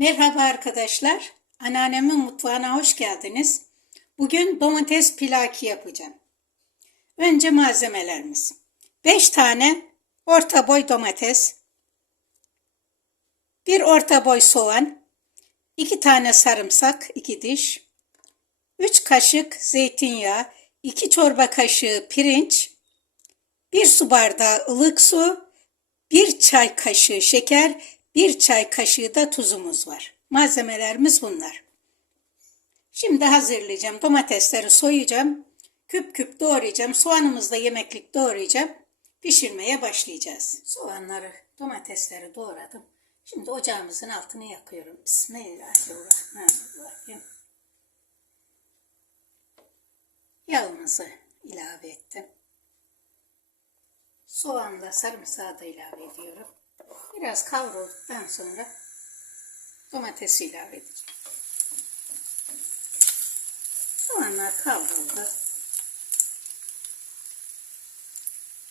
Merhaba arkadaşlar. Anneannemin mutfağına hoş geldiniz. Bugün domates pilaki yapacağım. Önce malzemelerimiz. 5 tane orta boy domates, 1 orta boy soğan, 2 tane sarımsak, 2 diş, 3 kaşık zeytinyağı, 2 çorba kaşığı pirinç, 1 su bardağı ılık su, 1 çay kaşığı şeker, 1 çay kaşığı da tuzumuz var. Malzemelerimiz bunlar. Şimdi hazırlayacağım. Domatesleri soyacağım. Küp küp doğrayacağım. Soğanımızı da yemeklik doğrayacağım. Pişirmeye başlayacağız. Soğanları, domatesleri doğradım. Şimdi ocağımızın altını yakıyorum. Bismillahirrahmanirrahim. Yağımızı ilave ettim. Soğanla sarımsağı da ilave ediyorum. Biraz kavrulduktan sonra domatesi ilave edeceğim. Soğanlar kavruldu.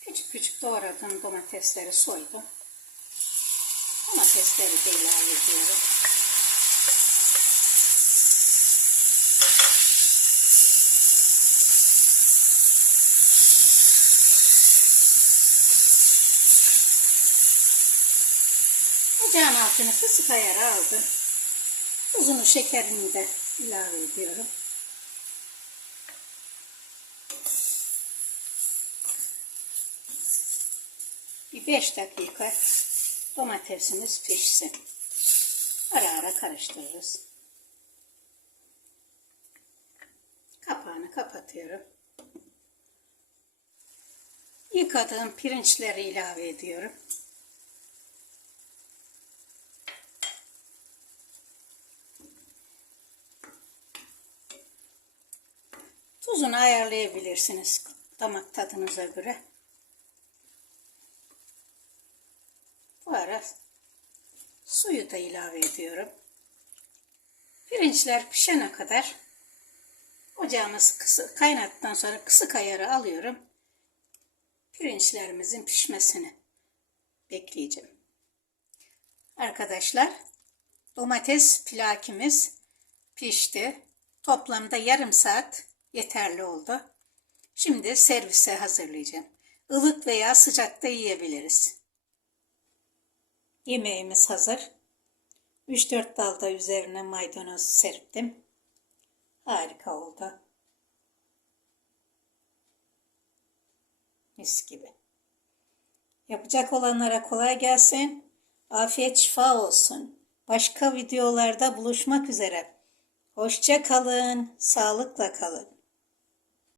Küçük küçük doğradığım domatesleri soydum. Domatesleri de ilave ediyorum. Ocağın altını kısık ayara aldım. Tuzunu şekerini de ilave ediyorum. Bir 5 dakika domatesimiz pişsin. Ara ara karıştırırız. Kapağını kapatıyorum. Yıkadığım pirinçleri ilave ediyorum. Tuzunu ayarlayabilirsiniz damak tadınıza göre. Bu ara suyu da ilave ediyorum. Pirinçler pişene kadar ocağımız kısı, kaynattıktan sonra kısık ayarı alıyorum. Pirinçlerimizin pişmesini bekleyeceğim. Arkadaşlar domates pilakimiz pişti. Toplamda yarım saat yeterli oldu. Şimdi servise hazırlayacağım. Ilık veya sıcakta yiyebiliriz. Yemeğimiz hazır. 3-4 dalda üzerine maydanoz serptim. Harika oldu. Mis gibi. Yapacak olanlara kolay gelsin. Afiyet şifa olsun. Başka videolarda buluşmak üzere. Hoşça kalın, sağlıkla kalın.